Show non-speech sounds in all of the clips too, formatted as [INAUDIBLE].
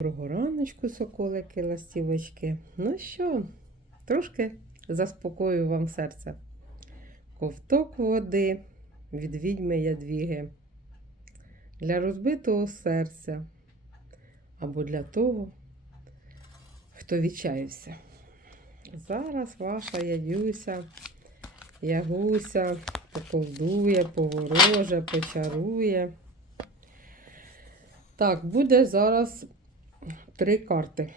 Доброго раночку, соколики, ластівочки. Ну що, трошки заспокою вам серце. Ковток води від відьми ядвіги. Для розбитого серця або для того, хто відчаявся. Зараз ваша ядюся, ягуся поколдує, повороже, почарує. Так, буде зараз три карти.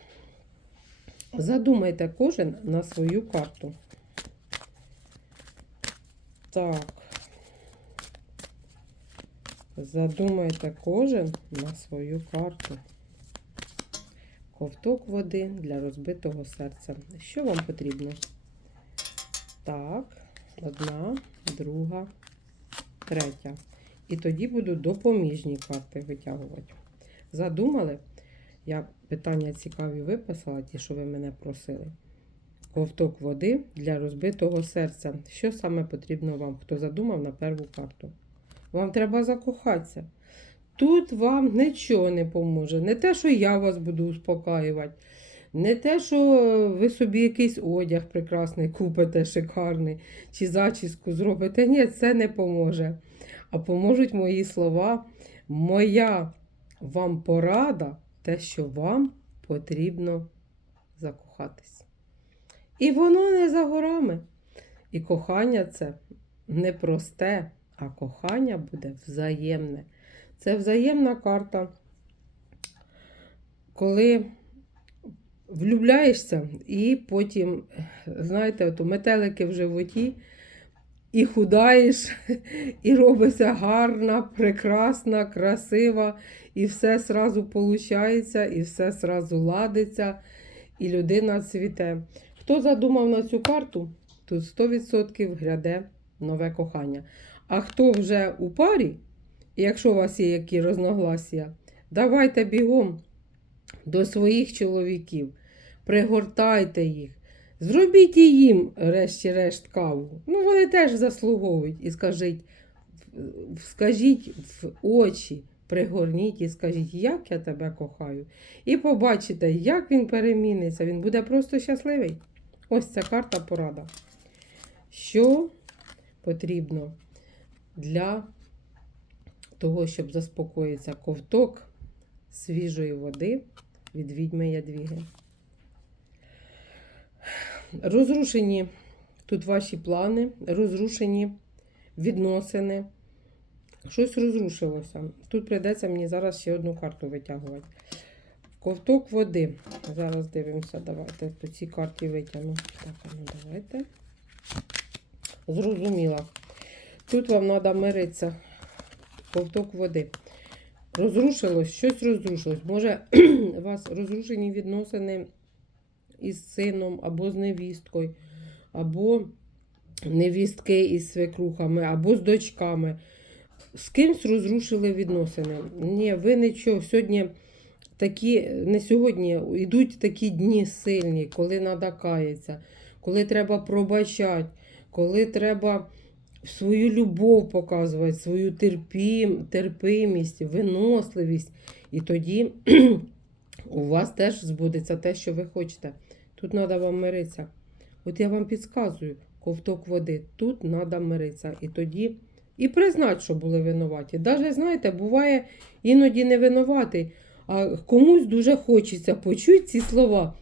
Задумайте кожен на свою карту. Так. Задумайте кожен на свою карту. Ковток води для розбитого серця. Що вам потрібно? Так, одна, друга, третя. І тоді буду допоміжні карти витягувати. Задумали? Я питання цікаві виписала, ті, що ви мене просили. Ковток води для розбитого серця. Що саме потрібно вам? Хто задумав на перву карту? Вам треба закохатися. Тут вам нічого не поможе. Не те, що я вас буду успокаювати, не те, що ви собі якийсь одяг прекрасний купите, шикарний, чи зачіску зробите. Ні, це не поможе. А поможуть мої слова, моя вам порада те, що вам потрібно закохатись. І воно не за горами. І кохання це не просте, а кохання буде взаємне. Це взаємна карта, коли влюбляєшся, і потім, знаєте, от метелики в животі, і худаєш, [LAUGHS] і робиться гарна, прекрасна, красива, і все сразу получається, і все сразу ладиться, і людина цвіте. Хто задумав на цю карту, тут 100% гряде нове кохання. А хто вже у парі, якщо у вас є які розногласія, давайте бігом до своїх чоловіків, пригортайте їх. Зробіть і їм, решті-решт, каву. Ну, вони теж заслуговують. І скажіть, скажіть в очі, пригорніть і скажіть, як я тебе кохаю. І побачите, як він переміниться. Він буде просто щасливий. Ось ця карта порада. Що потрібно для того, щоб заспокоїтися ковток свіжої води від відьми ядвіги. Розрушені тут ваші плани, розрушені відносини. Щось розрушилося. Тут прийдеться мені зараз ще одну карту витягувати. Ковток води. Зараз дивимося, давайте по цій карті витягну. Так, ну давайте. Зрозуміла. Тут вам треба миритися. Ковток води. Розрушилось, щось розрушилось. Може, [CLEARS THROAT] у вас розрушені відносини із сином, або з невісткою, або невістки із свекрухами, або з дочками. З кимсь розрушили відносини. Ні, ви нічого. Сьогодні такі, не сьогодні, йдуть такі дні сильні, коли треба каятися, коли треба пробачати, коли треба свою любов показувати, свою терпім, терпимість, виносливість. І тоді [CLEARS THROAT] у вас теж збудеться те, що ви хочете. Тут треба вам миритися. От я вам підказую, ковток води, тут треба миритися. І тоді і признати, що були винуваті. Навіть, знаєте, буває іноді не винуватий, а комусь дуже хочеться почути ці слова,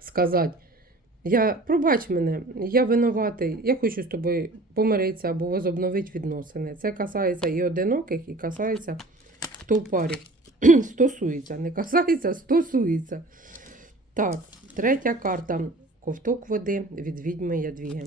сказати. Я, пробач мене, я винуватий, я хочу з тобою помиритися або возобновити відносини. Це касається і одиноких, і касається хто в парі. [CLEARS THROAT] стосується. Не касається, стосується. Так, третя карта. Ковток води від відьми Ядвіги.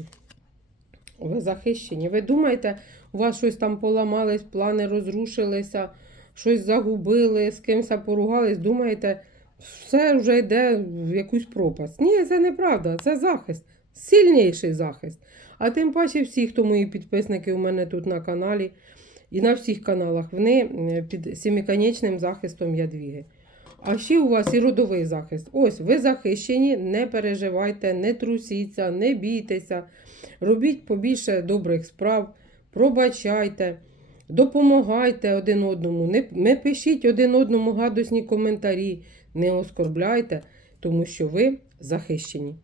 Ви захищені. Ви думаєте, у вас щось там поламались, плани розрушилися, щось загубили, з кимось поругались, думаєте, все вже йде в якусь пропасть. Ні, це неправда, це захист, сильніший захист. А тим паче всі, хто мої підписники у мене тут на каналі і на всіх каналах, вони під сімиконечним захистом ядвіги. А ще у вас і родовий захист. Ось, ви захищені, не переживайте, не трусіться, не бійтеся. Робіть побільше добрих справ, пробачайте, допомагайте один одному, не, не пишіть один одному гадосні коментарі. не оскорбляйте, тому що ви захищені.